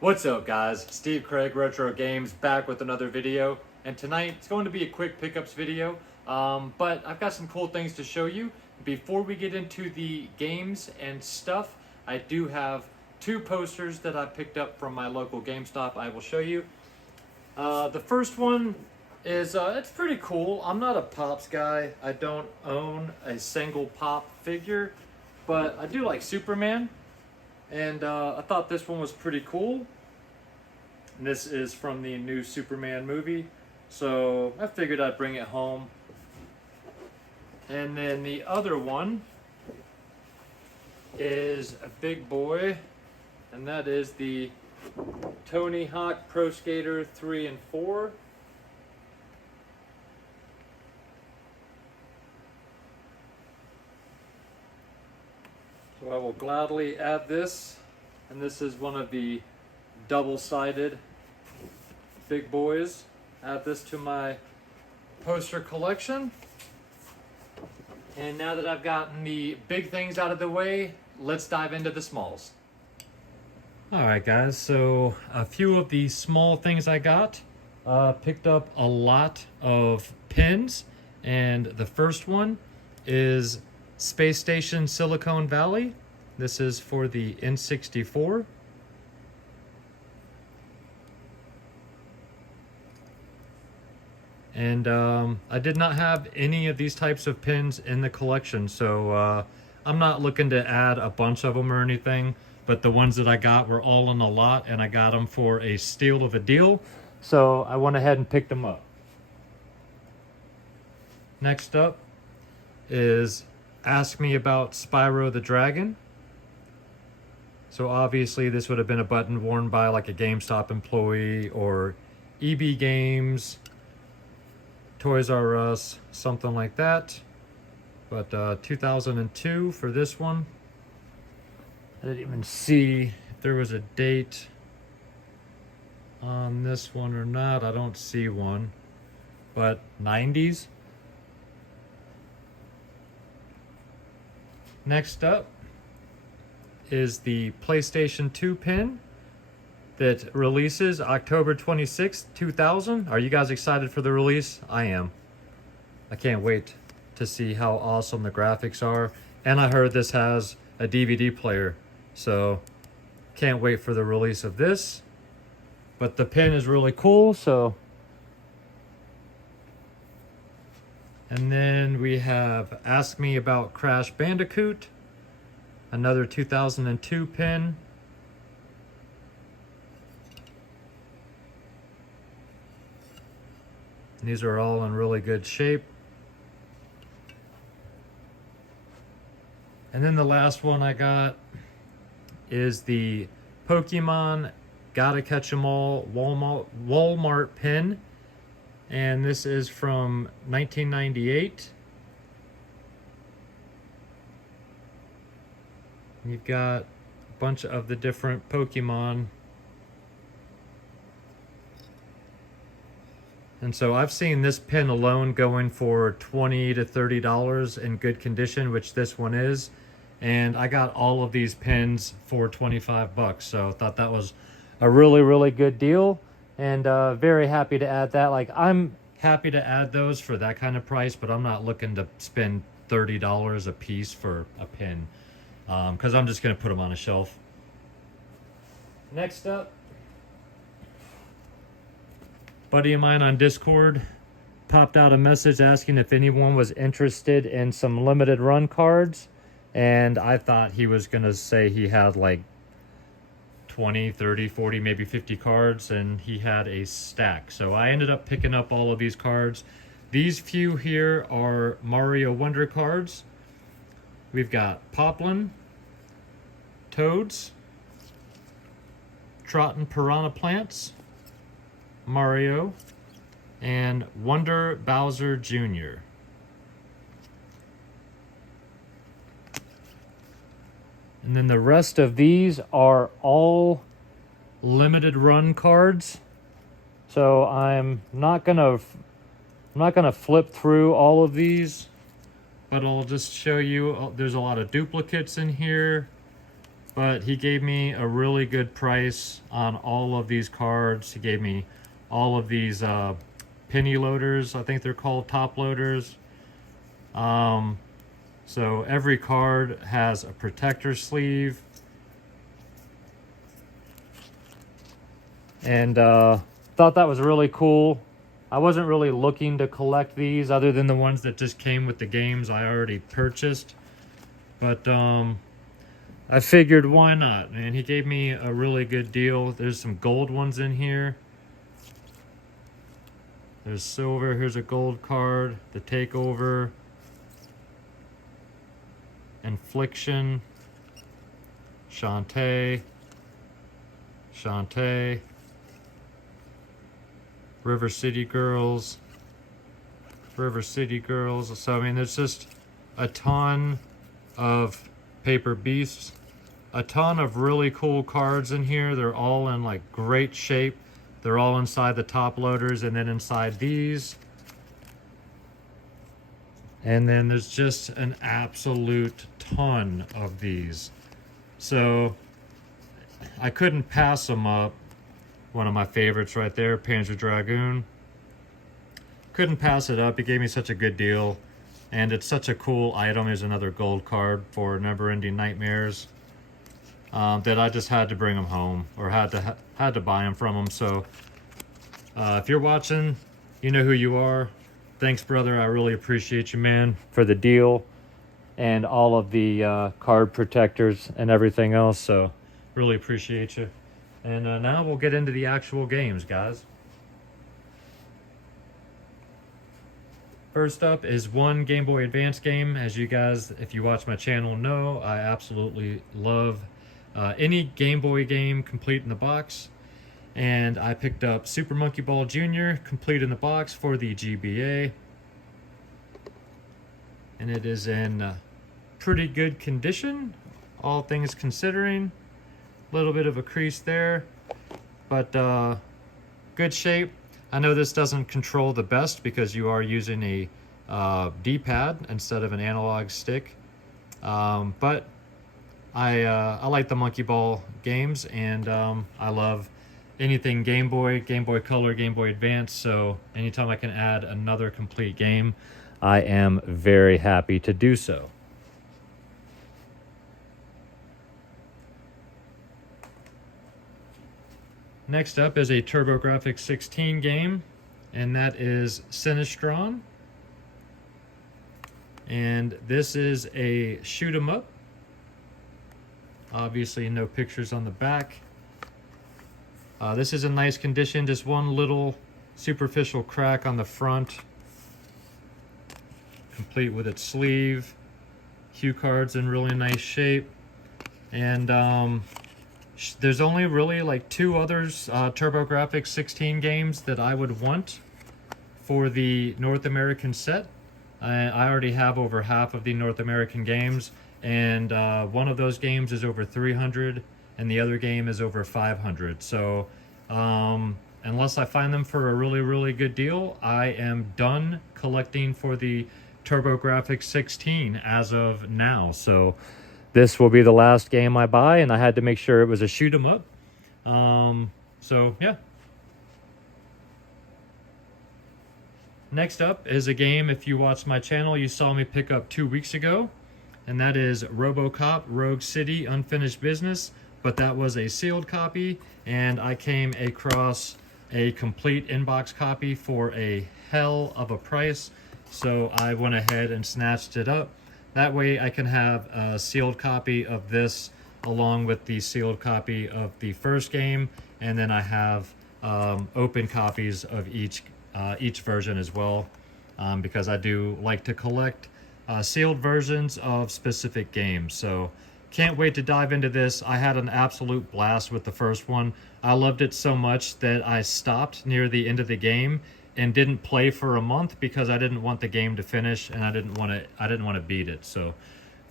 What's up, guys? Steve Craig, Retro Games, back with another video. And tonight it's going to be a quick pickups video, but I've got some cool things to show you. Before we get into the games and stuff, I do have two posters that I picked up from my local GameStop I will show you. The first one is, it's pretty cool. I'm not a Pops guy. I don't own a single Pop figure, but I do like Superman. And I thought this one was pretty cool. And this is from the new Superman movie, so I figured I'd bring it home. And then the other one is a big boy, and that is the Tony Hawk Pro Skater 3 and 4. So I will gladly add this, and this is one of the double-sided big boys. Add this to my poster collection. And now that I've gotten the big things out of the way, let's dive into the smalls. Alright guys, so a few of the small things I got. Picked up a lot of pins, and the first one is Space Station Silicon Valley. This is for the N64. And I did not have any of these types of pins in the collection, so I'm not looking to add a bunch of them or anything, but the ones that I got were all in a lot, and I got them for a steal of a deal, so I went ahead and picked them up. Next up is Ask Me About Spyro the Dragon. So obviously this would have been a button worn by like a GameStop employee or EB Games, Toys R Us, something like that. But 2002 for this one. I didn't even see if there was a date on this one or not. I don't see one. But 90s. Next up is the PlayStation 2 pin that releases October 26th, 2000. Are you guys excited for the release? I am. I can't wait to see how awesome the graphics are. And I heard this has a DVD player, so can't wait for the release of this. But the pin is really cool, so. And then we have Ask Me About Crash Bandicoot, another 2002 pin. These are all in really good shape. And then the last one I got is the Pokemon Gotta Catch 'Em All Walmart pin. And this is from 1998. You've got a bunch of the different Pokemon. And so I've seen this pin alone going for $20 to $30 in good condition, which this one is. And I got all of these pins for 25 bucks. So I thought that was a really, really good deal. And very happy to add that. Like, I'm happy to add those for that kind of price, but I'm not looking to spend $30 a piece for a pin. Because I'm just going to put them on a shelf. Next up, buddy of mine on Discord popped out a message asking if anyone was interested in some limited run cards, and I thought he was gonna say he had like 20, 30, 40, maybe 50 cards, and he had a stack. So I ended up picking up all of these cards. These few here are Mario Wonder cards. We've got Poplin, Toads, Trottin' Piranha Plants, Mario, and Wonder Bowser Jr. And then the rest of these are all limited run cards. So I'm not gonna flip through all of these, but I'll just show you. There's a lot of duplicates in here. but he gave me a really good price on all of these cards. He gave me all of these penny loaders. I think they're called top loaders. So every card has a protector sleeve. And thought that was really cool. I wasn't really looking to collect these other than the ones that just came with the games I already purchased. But I figured why not, man. He gave me a really good deal. There's some gold ones in here. There's silver. Here's a gold card. The Takeover. Infliction. Shantae. Shantae. River City Girls. River City Girls. So, I mean, there's just a ton of Paper Beasts. A ton of really cool cards in here. They're all in like great shape. They're all inside the top loaders and then inside these. And then there's just an absolute ton of these. So I couldn't pass them up. One of my favorites right there, Panzer Dragoon. Couldn't pass it up. He gave me such a good deal. And it's such a cool item. There's another gold card for Never Ending Nightmares. That I just had to bring them home, or had to buy them from him. So if you're watching, you know who you are. Thanks, brother. I really appreciate you, man, for the deal and all of the card protectors and everything else. So really appreciate you. And now we'll get into the actual games, guys. First up is one Game Boy Advance game. As you guys, if you watch my channel, know, I absolutely love any Game Boy game complete in the box. And I picked up Super Monkey Ball Jr. complete in the box for the GBA. And it is in pretty good condition, all things considering. A little bit of a crease there, but good shape. I know this doesn't control the best because you are using a D-pad instead of an analog stick, but I like the Monkey Ball games, and I love anything Game Boy, Game Boy Color, Game Boy Advance, so anytime I can add another complete game, I am very happy to do so. Next up is a TurboGrafx 16 game, and that is Sinistron. And this is a shoot 'em up. Obviously no pictures on the back. This is in nice condition, just one little superficial crack on the front. Complete with its sleeve. Cue cards in really nice shape. And there's only really like two others TurboGrafx 16 games that I would want for the North American set. I already have over half of the North American games, and one of those games is over 300 and the other game is over 500. So unless I find them for a really good deal, I am done collecting for the TurboGrafx 16 as of now. So this will be the last game I buy, and I had to make sure it was a shoot 'em up. So yeah. Next up is a game, if you watched my channel, you saw me pick up 2 weeks ago, and that is RoboCop Rogue City Unfinished Business, but that was a sealed copy, and I came across a complete inbox copy for a hell of a price, so I went ahead and snatched it up. That way I can have a sealed copy of this along with the sealed copy of the first game, and then I have open copies of each version as well, because I do like to collect sealed versions of specific games. So can't wait to dive into this. I had an absolute blast with the first one. I loved it so much that I stopped near the end of the game and didn't play for a month because I didn't want the game to finish, and I didn't want to beat it. So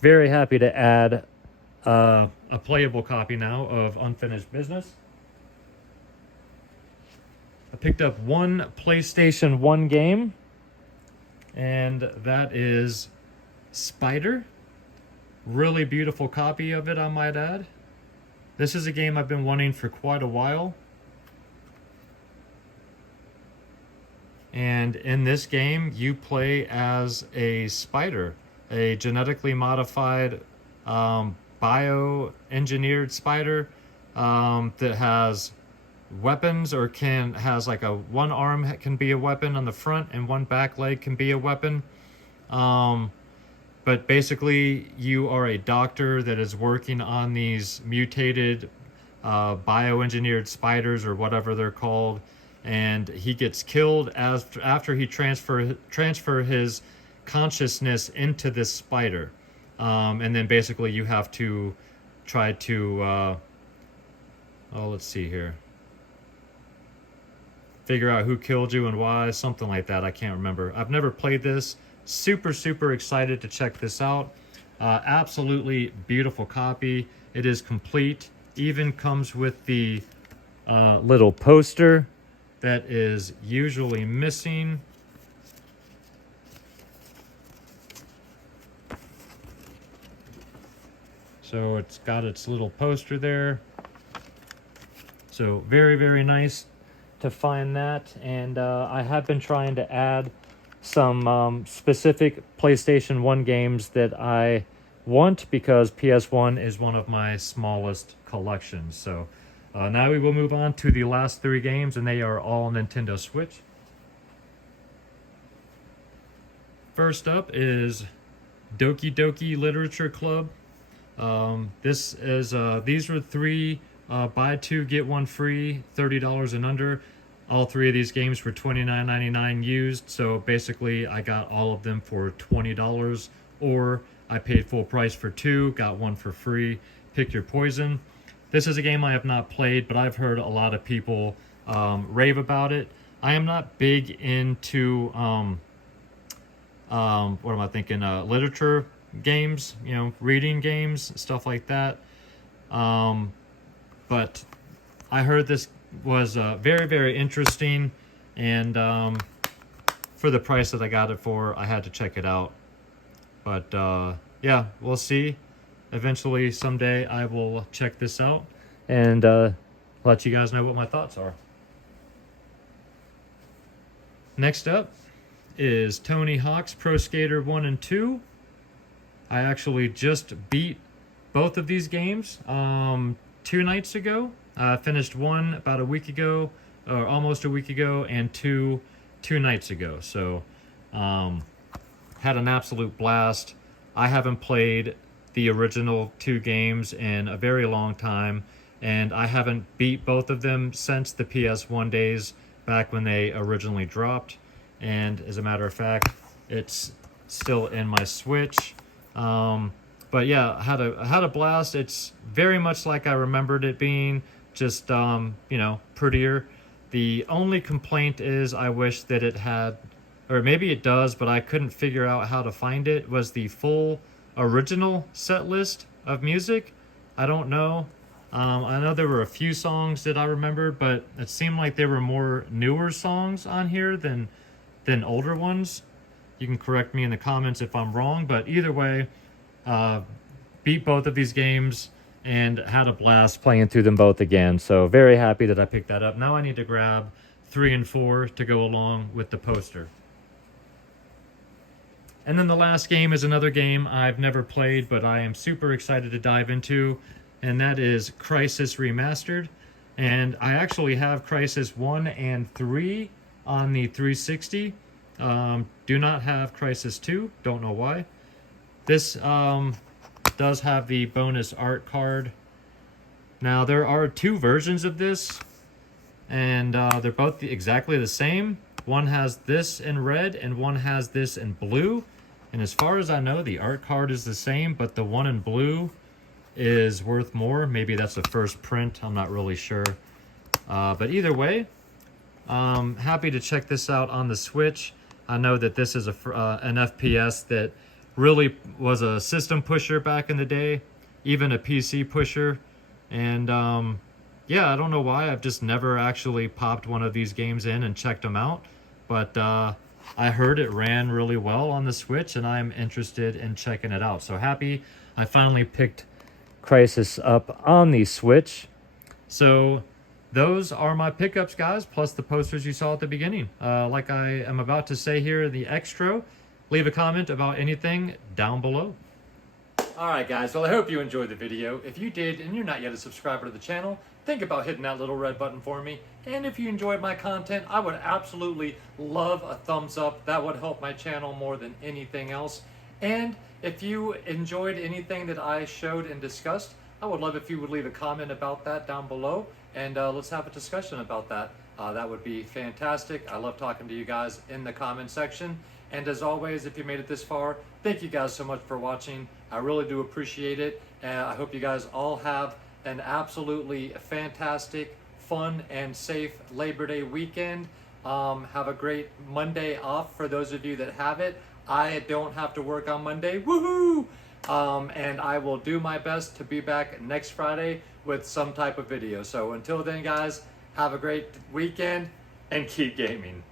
very happy to add a playable copy now of Unfinished Business. I picked up one PlayStation 1 game, and that is Spider. Really beautiful copy of it, I might add. This is a game I've been wanting for quite a while. And in this game, you play as a spider, a genetically modified, bioengineered spider that has weapons, or has like a one arm can be a weapon on the front and one back leg can be a weapon. But basically, you are a doctor that is working on these mutated bioengineered spiders, or whatever they're called, and he gets killed after he transfer his consciousness into this spider, and then basically you have to try to let's see here, figure out who killed you and why, something like that. I can't remember. I've never played this. Super excited to check this out. Absolutely beautiful copy. It is complete. Even comes with the little poster that is usually missing. So it's got its little poster there. So very nice to find that. And I have been trying to add some specific PlayStation 1 games that I want, because PS1 is one of my smallest collections. So now we will move on to the last 3 games, and they are all Nintendo Switch. First up is Doki Doki Literature Club. These were 3 buy 2 get 1 free, $30 and under. All 3 of these games were $29.99 used, so basically I got all of them for $20, or I paid full price for 2, got 1 for free. Pick your poison. This is a game I have not played, but I've heard a lot of people rave about it. I am not big into literature games, reading games, stuff like that. But I heard this was very interesting, and for the price that I got it for, I had to check it out. But yeah, we'll see. Eventually, someday, I will check this out and let you guys know what my thoughts are. Next up is Tony Hawk's Pro Skater 1 and 2. I actually just beat both of these games 2 nights ago. I finished 1 about a week ago, or almost a week ago, and 2 nights ago. So had an absolute blast. I haven't played the original 2 games in a very long time, and I haven't beat both of them since the PS1 days, back when they originally dropped. And as a matter of fact, it's still in my Switch. But yeah, I had a blast. It's very much like I remembered it being, just prettier. The only complaint is I wish that it had, or maybe it does, but I couldn't figure out how to find it, was the full original set list of music. I don't know. I know there were a few songs that I remembered, but it seemed like there were more newer songs on here than older ones. You can correct me in the comments if I'm wrong, but either way, beat both of these games and had a blast playing through them both again. So very happy that I picked that up. Now I need to grab 3 and 4 to go along with the poster. And then the last game is another game I've never played, but I am super excited to dive into, and that is Crysis Remastered. And I actually have Crysis 1 and 3 on the 360. Do not have Crysis 2, don't know why. This does have the bonus art card. Now there are 2 versions of this, and they're both exactly the same. One has this in red and one has this in blue. And as far as I know, the art card is the same, but the one in blue is worth more. Maybe that's the first print, I'm not really sure. But either way, happy to check this out on the Switch. I know that this is an FPS that really was a system pusher back in the day, even a PC pusher. And yeah, I don't know why. I've just never actually popped one of these games in and checked them out. But I heard it ran really well on the Switch, and I'm interested in checking it out. So happy I finally picked Crysis up on the Switch. So those are my pickups, guys, plus the posters you saw at the beginning. Like I am about to say here in the extra, leave a comment about anything down below. Alright guys, well I hope you enjoyed the video. If you did and you're not yet a subscriber to the channel, think about hitting that little red button for me. And if you enjoyed my content, I would absolutely love a thumbs up. That would help my channel more than anything else. And if you enjoyed anything that I showed and discussed, I would love if you would leave a comment about that down below, and let's have a discussion about that. That would be fantastic. I love talking to you guys in the comment section. And as always, if you made it this far, thank you guys so much for watching. I really do appreciate it. And I hope you guys all have an absolutely fantastic, fun, and safe Labor Day weekend. Have a great Monday off for those of you that have it. I don't have to work on Monday. Woohoo! And I will do my best to be back next Friday with some type of video. So until then, guys, have a great weekend and keep gaming.